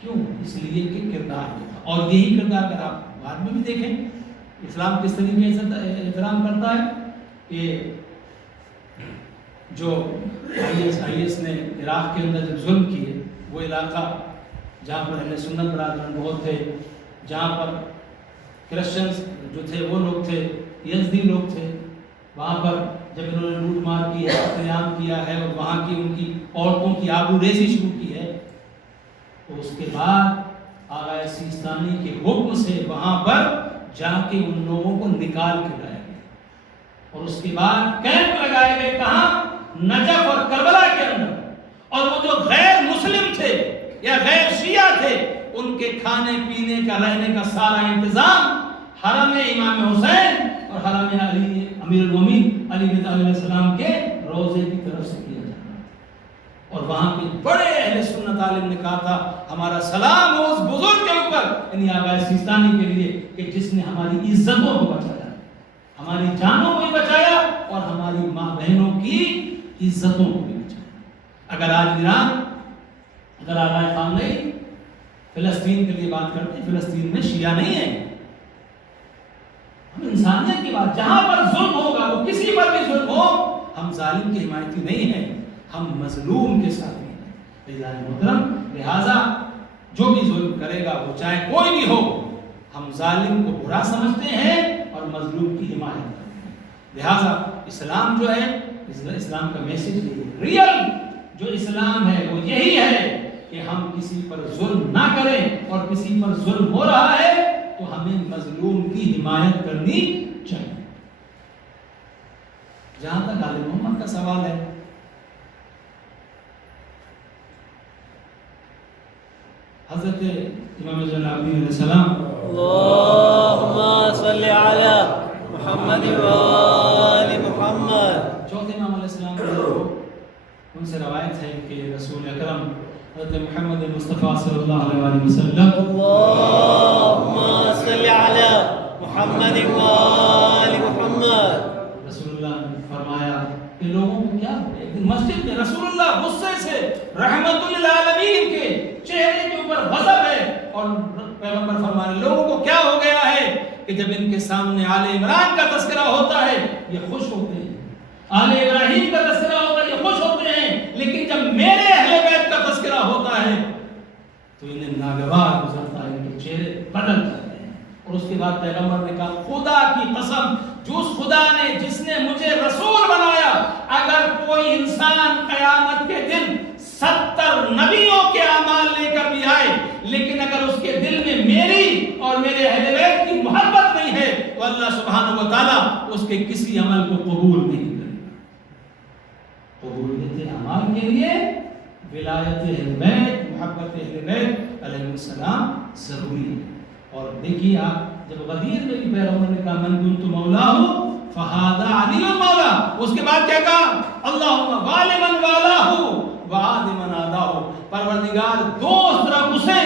کیوں؟ اس لیے کہ کردار ہے، اور یہی کردار اگر آپ بعد میں بھی دیکھیں اسلام کس طریقے سے احترام کرتا ہے کہ جو آئی ایس نے عراق کے اندر جب ظلم کیے، وہ علاقہ جہاں پر اہل سنت برادران بہت تھے، جہاں پر کرسچنز جو تھے وہ لوگ تھے، یزدی لوگ تھے، وہاں پر جب انہوں نے لوٹ مار کی ہے، قتل کیا ہے، اور وہاں کی ان کی عورتوں کی آبرو ریزی شروع کی ہے، تو اس کے بعد آغا سیستانی کے حکم سے وہاں پر جا کے ان لوگوں کو نکال کے لایا گیا، اور اس کے بعد کیمپ لگائے گئے۔ کہاں؟ نجف اور کربلا کے اندر، اور وہ جو غیر مسلم تھے یا غیر شیعہ تھے ان کے کھانے پینے کا رہنے کا سارا انتظام حرم امام حسین اور حرم علی امیر المومنین علی علیہ السلام کے روضے کی طرف سے کیا جاتا تھا۔ اور وہاں کے بڑے اہل سنت عالم نے کہا تھا ہمارا سلام ہو اس بزرگ کے اوپر، یعنی آقا سیستانی کے لیے، کہ جس نے ہماری عزتوں کو بچایا، ہماری جانوں کو بھی بچایا اور ہماری ماں بہنوں کی عزتوں کو بھی بچایا۔ اگر آج ایران، اگر آقا خامنہی فلسطین کے لیے بات کرتے ہیں، فلسطین میں شیعہ نہیں ہے، ہم انسانیت کی بات، جہاں پر ظلم ہوگا، وہ کسی پر بھی ظلم ہو، ہم ظالم کے حمایتی نہیں ہیں، ہم مظلوم کے ساتھ ہیں۔ لہذا جو بھی ظلم کرے گا وہ چاہے کوئی بھی ہو، ہم ظالم کو برا سمجھتے ہیں اور مظلوم کی حمایت کرتے ہیں۔ لہذا اسلام جو ہے، اسلام کا میسج یہی ہے، ریئل جو اسلام ہے وہ یہی ہے کہ ہم کسی پر ظلم نہ کریں، اور کسی پر ظلم ہو رہا ہے تو ہمیں مظلوم کی حمایت کرنی چاہیے۔ جہاں تک آل محمد کا سوال ہے، حضرت امام زین العابدین علیہ السلام، اللهم صل على محمد وآل محمد، چوتھے امام علیہ السلام ان سے روایت ہے کہ رسول اکرم حضرت محمد مصطفیٰ صلی اللہ علیہ وسلم، اللهم صل على محمد وآل محمد، رسول اللہ نے فرمایا کہ لوگوں کو کیا ہو گیا؟ ایک دن مسجد میں رسول اللہ غصے سے رحمت للعالمین کے چہرے کے اوپر غضب ہے، اور پیغمبر فرمانے لوگوں کو کیا ہو گیا ہے کہ جب ان کے سامنے آل عمران کا تذکرہ ہوتا ہے یہ خوش ہوتے ہیں، آل ابراہیم کا تذکرہ ہوتا ہے یہ خوش ہوتے ہیں، لیکن جب میرے اہل بیت کا تذکرہ ہوتا ہے تو انہیں ناگوار گزرتا ہے، ان کے چہرے بدل جاتے ہیں۔ اور اس کے بعد پیغمبر نے کہا خدا کی قسم، جو اس خدا نے جس نے مجھے رسول بنایا، اگر کوئی انسان قیامت کے دن 70 نبیوں کے اعمال لے کر بھی آئے، لیکن اگر اس کے دل میں میری اور میرے اہل بیت کی محبت نہیں ہے تو اللہ سبحانہ و تعالیٰ اس کے کسی عمل کو قبول نہیں کرے گا۔ قبولیت اعمال کے لیے ولایت اہل بیت، محبت اہل بیت علیہ السلام ضروری ہے۔ اور دیکھیے آپ جب غدیر میں بھی پیغمبر نے کہا من کنت مولاہ فہذا علی مولا، اس کے بعد کیا کہا اللہم والی من والاہ وعاد من آداہ، پروردگار دوست رکھ اسے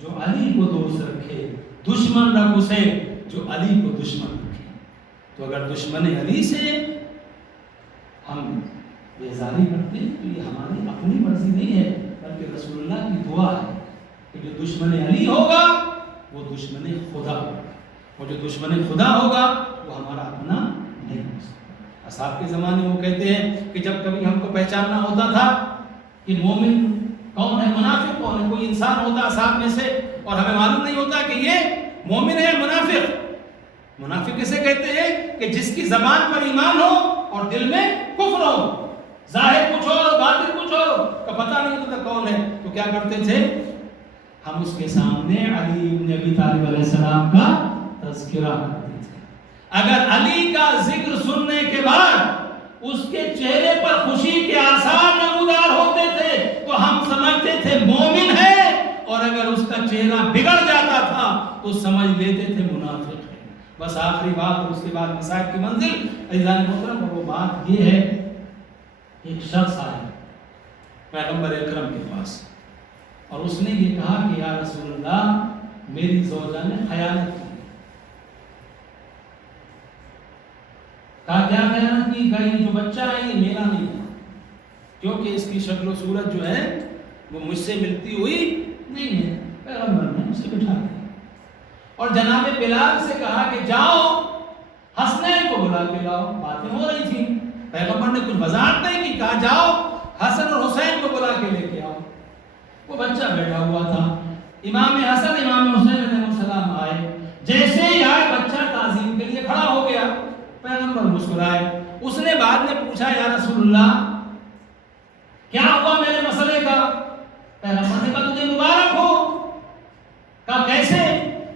جو علی کو دوست رکھے، دشمن رکھ اسے جو علی کو دشمن رکھے۔ تو اگر دشمن علی سے ہم بیزاری کرتے ہیں تو یہ ہماری اپنی مرضی نہیں ہے، بلکہ رسول اللہ کی دعا ہے کہ جو دشمن علی ہوگا وہ دشمن خدا ہوگا، اور جو دشمن خدا ہوگا وہ ہمارا اپنا نہیں ہو سکتا۔ اصحاب کے زمانے میں وہ کہتے ہیں کہ جب کبھی ہم کو پہچاننا ہوتا تھا کہ مومن کون ہے، منافق کون ہے، کوئی انسان ہوتا اصحاب میں سے اور ہمیں معلوم نہیں ہوتا کہ یہ مومن ہے منافق۔ منافق کسے کہتے ہیں کہ جس کی زبان پر ایمان ہو اور دل میں کفر ہو، ظاہر کچھ اور باطن کچھ اور، کا پتہ نہیں ہوتا کون ہے۔ تو کیا کرتے تھے ہم اس کے سامنے علی بن ابی طالب علیہ السلام کا تذکرہ کرتے تھے۔ اگر علی کا ذکر سننے کے بعد اس کے چہرے پر خوشی کے آثار نمودار ہوتے تھے تو ہم سمجھتے تھے مومن ہے، اور اگر اس کا چہرہ بگڑ جاتا تھا تو سمجھ لیتے تھے منافق ہے۔ بس آخری بات اور اس کے بعد مسائل کی منزل عزیزان محترم، اور وہ بات یہ ہے ایک شخص آیا پیغمبر اکرم کے پاس اور اس نے یہ کہا کہ یا رسول اللہ میری زوجہ نے خیانت کی۔ کہا کیا خیانت کی؟ کہا یہ جو بچہ ہے یہ میرا نہیں ہے، کیونکہ اس کی شکل و صورت جو ہے وہ مجھ سے ملتی ہوئی نہیں ہے۔ پیغمبر نے اسے بٹھا دیا اور جناب بلال سے کہا کہ جاؤ حسنین کو بلا کے لاؤ۔ باتیں ہو رہی تھی، پیغمبر نے کچھ وضاحت نہیں کی، کہا جاؤ حسن اور حسین کو بلا کے لے کے آؤ۔ وہ بچہ بیٹھا ہوا تھا، امام حسن امام حسین علیہ السلام آئے، جیسے ہی آئے بچہ تعظیم کے لیے کھڑا ہو گیا۔ پیغمبر مسکرائے، اس نے بعد میں پوچھا یا رسول اللہ کیا ہوا میرے مسئلے کا؟ پیغمبر نے کہا تجھے مبارک ہو۔ کہا کیسے؟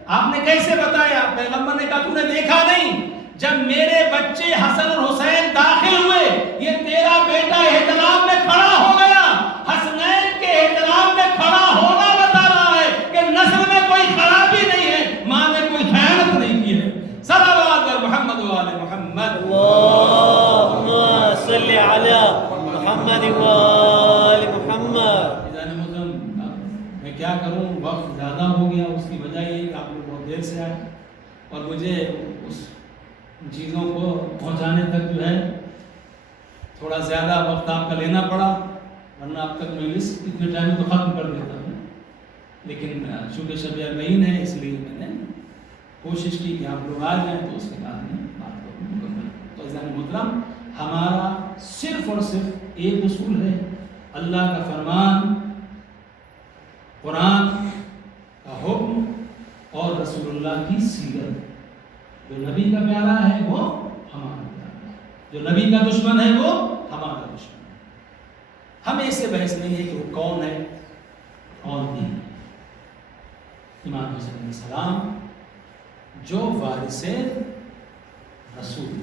آپ نے کیسے بتایا؟ پیغمبر نے کہا تو نے دیکھا نہیں جب میرے بچے حسن اور حسین داخل ہوئے یہ تیرا بیٹا احترام میں کھڑا ہو گیا. حسنین کے احترام میں کھڑا ہونا بتا رہا ہے کہ نسل میں کوئی خرابی نہیں ہے, ماں نے کوئی خیانت نہیں کی ہے. صلوات بر محمد و آل محمد. اللهم صل على محمد وآل محمد. میں کیا کروں, وقت زیادہ ہو گیا. اس کی وجہ یہ کہ آپ لوگ بہت دیر سے آئے اور مجھے اس چیزوں کو پہنچانے تک جو ہے تھوڑا زیادہ وقت آپ کا لینا پڑا, ورنہ اب تک میں لسٹ اتنے ٹائم تو ختم کر دیتا ہوں. لیکن چونکہ شب اربعین ہے اس لیے میں نے کوشش کی کہ آپ لوگ آ جائیں تو اس کے بعد میں بات کروں. تو عزیزان محترم, ہمارا صرف اور صرف ایک اصول ہے, اللہ کا فرمان, قرآن کا حکم اور رسول اللہ کی سیرت. جو نبی کا پیارا ہے وہ ہمارا پیارا ہے, جو نبی کا دشمن ہے وہ ہمارا دشمن ہے. ہمیں اس سے بحث نہیں ہے کہ وہ کون ہے کون نہیں. امام حسین علیہ السلام جو وارث رسول,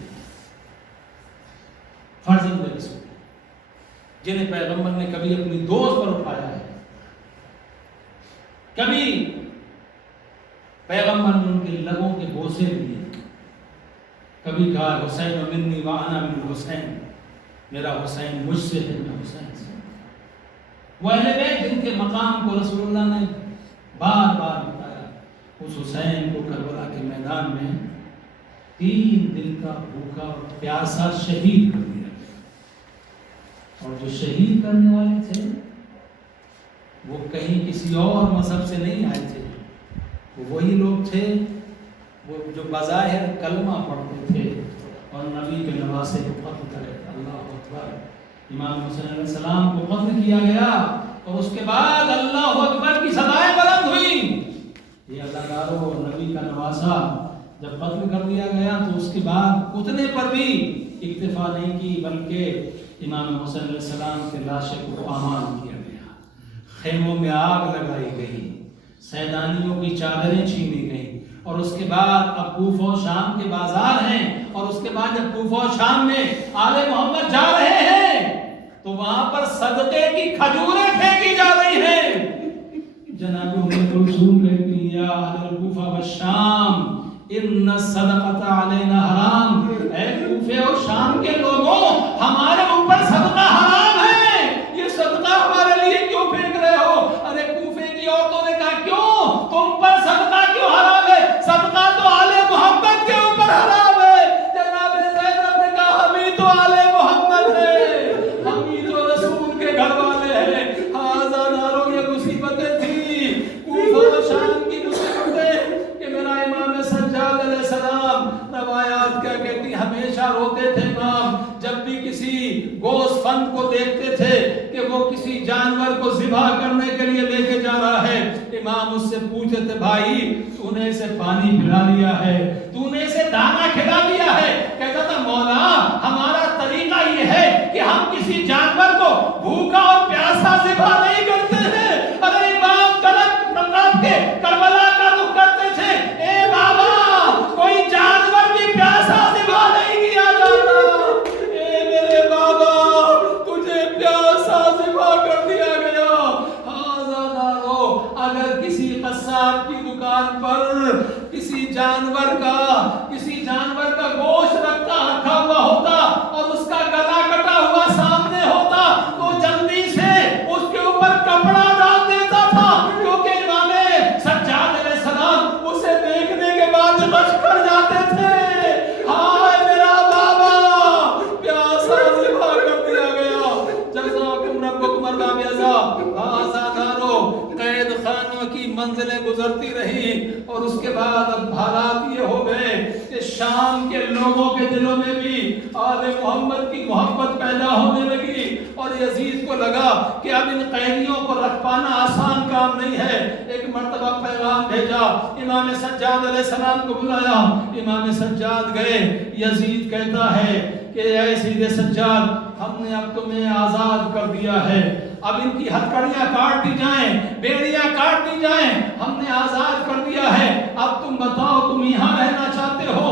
فرزند رسول, جنہیں پیغمبر نے کبھی اپنی دوست پر اٹھایا ہے, کبھی پیغمبر نے ان کے لبوں کے بوسے لیے, کبھی کہا حسین منی وانا من حسین, میرا حسین مجھ سے ہے, میں حسین سے. وہ اہل بیت جن کے مقام کو رسول اللہ نے بار بار بتایا, اس حسین کو کربلا کے میدان میں 3 دن کا بھوکا اور پیاسا شہید کر دیا گیا. اور جو شہید کرنے والے تھے وہ کہیں کسی اور مذہب سے نہیں آئے تھے, وہ وہی لوگ تھے وہ جو بظاہر کلمہ پڑھتے تھے اور نبی کے نواسے کو قتل کرے. اللہ اکبر. امام حسین علیہ السلام کو قتل کیا گیا اور اس کے بعد اللہ اکبر کی صدائیں بلند ہوئیں. یہ اللہ دارو نبی کا نواسا جب قتل کر دیا گیا تو اس کے بعد اتنے پر بھی اکتفا نہیں کی, بلکہ امام حسین علیہ السلام کے لاشیں کو پامال کیا گیا, خیموں میں آگ لگائی گئی, سیدانیوں کی چادریں چھینی گئیں. اور اس کے بعد اب کوفہ و شام کے بازار ہیں, اور اس کے بعد جب کوفہ و شام میں آل محمد جا رہے ہیں تو وہاں پر صدقے کی کھجوریں پھینکی جا رہی ہیں. جناب ام کلثوم کہتی ہیں یا اہل کوفہ و شام ان الصدقۃ علینا حرام, اے کوفے اور شام کے لوگوں ہمارے اوپر صدقہ حرام ہے, یہ صدقہ ہمارے لیے کیوں پھینک رہے ہو؟ ارے کوفے کی عورتوں نے کہا کیوں تم پر صدقہ کیوں حرام ہے؟ صدقہ تو آل محمد کے اوپر حرام ہے. جناب زینب نے کہا ہم ہی تو آل محمد ہیں, ہم ہی تو رسول کے گھر والے ہیں. آزاداروں یہ مصیبتیں تھیں, کوفہ و شام کی مصیبتیں کہ میرا امام سجاد علیہ السلام روایات کیا کہتی ہمیشہ روتے تھے امام جب بھی کسی گوشت فند کو دیکھتے تھے کہ وہ کسی جانور کو ذبح کرنے کے لیے لے کے جا رہا ہے. امام اس سے پوچھتے تھے بھائی تو نے اسے پانی پلا لیا ہے, تو نے اسے دانا کھلا دیا ہے؟ کہتا تھا مولا ہمارا طریقہ یہ ہے کہ ہم کسی جانور کو بھوکا اور پیاسا ذبح نہیں کرتے ہیں. ارے امام رات کے کربلا کا رخ کرتے تھے, اے بابا کوئی جانور بھی پیاسا ذبح نہیں کیا جاتا, اے میرے بابا تجھے پیاسا ذبح کر دیا گیا. اگر کسی قصاب کی دکان پر کسی جانور کا گوشت رکھا ہوا ہوتا اور اس کا گلا کٹا ہوا سامنے ہوتا تو جلدی سے اس کے اوپر کپڑا ڈال دیتا تھا, کیونکہ امام سجاد علیہ السلام اسے دیکھنے کے بعد غش کر جاتے تھے. ہائے میرا بابا پیاسا ذبح کر دیا گیا. جزاکم ربکم ارباب آزادارو قید خانوں کی منزلیں گزرتی رہی اور اس کے بعد اب حالات یہ ہو گئے کہ شام کے لوگوں کے دلوں میں بھی آل محمد کی محبت پیدا ہونے لگی اور یزید کو لگا کہ اب ان قیدیوں کو رکھ پانا آسان کام نہیں ہے. ایک مرتبہ پیغام بھیجا, امام سجاد علیہ السلام کو بلایا, امام سجاد گئے. یزید کہتا ہے کہ اے سید سجاد ہم نے اب تمہیں آزاد کر دیا ہے, اب ان کی ہتھکڑیاں کاٹ دی جائیں, بیڑیاں کاٹ دی جائیں, ہم نے آزاد کر دیا ہے. اب تم بتاؤ تم یہاں رہنا چاہتے ہو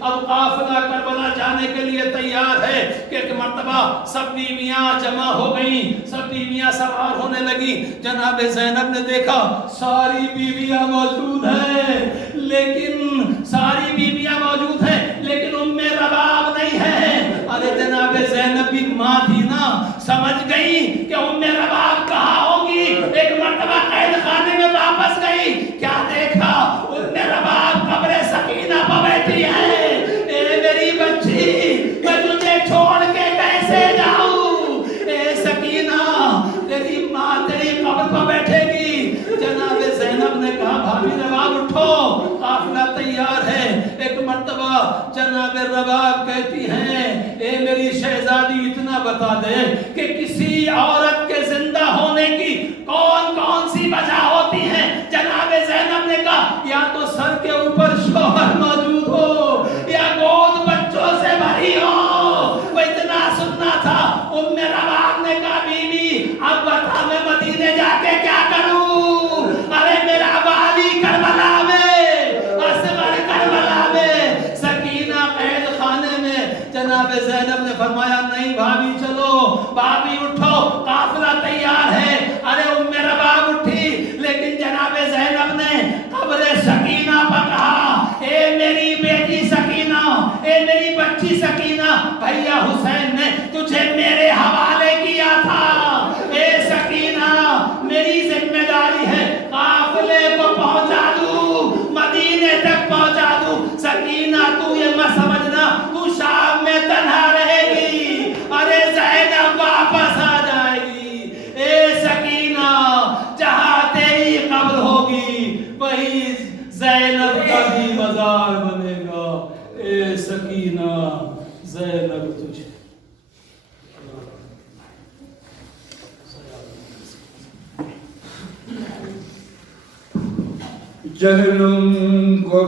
اب قافلہ کربلا جانے کے لیے تیار ہے کہ ایک مرتبہ سب بیویاں جمع ہو گئیں، سب بیویاں سوار ہونے لگی. جناب زینب نے دیکھا ساری بیویاں موجود ہیں، لیکن ساری بیویاں موجود ہیں لیکن ام رباب نہیں ہے. ارے جناب زینب بھی ماں تھی نا، سمجھ گئی کہ ام رباب کہاں ہوگی. ایک مرتبہ قید خانے میں واپس گئی، کیا دیکھا ام رباب قبر سکینہ پر بیٹھی ہے. اے میری بچی، میں تجھے چھوڑ کے کیسے جاؤں؟ اے سکینہ، تیری ماں تیری قبر پر بیٹھے گی. جناب زینب نے کہا بھابی رباب اٹھو، قافلہ تیار ہے. ایک مرتبہ جناب رباب کہتی ہیں اے میری شہزادی اتنا بتا دے کہ کسی عورت کے زندہ ہونے کی کون کون سی وجہ ہوتی ہے. جناب زینب نے کہا یا تو سر کے اوپر شوہر موجود ہو یا گود بچوں سے بھری ہو. وہ اتنا سننا تھا. ام رباب نے کہا بیوی اب بتا میں مدینے جا کے کیا کروں؟ ارے میرا والی کربلا میں، اصغر کربلا میں، سکینہ قید خانے میں. جناب زینب نے فرمایا نہیں بھابی چلو، بھابی اٹھو، قافلہ تیار ہے. ارے ام رباب اٹھی لیکن جناب زینب نے قبر سکینہ پر کہا اے میری بیٹی سکینہ، اے میری بچی سکینہ، بھیا حسین نے تجھے میرے حوالے کیا تھا. اے سکینہ میری ذمہ داری ہے قافلے کو پہنچا دوں، مدینے تک پہنچا دوں. سکینہ تو یہ مت سمجھنا تو شام میں تنہا رہے گی، ارے زینب واپس آ جائے گی. اے سکینہ جہاں تیری قبر ہوگی وہی زینب کا بھی مزار بنے گا. اے سکینہ زینب تجھے جہنم کو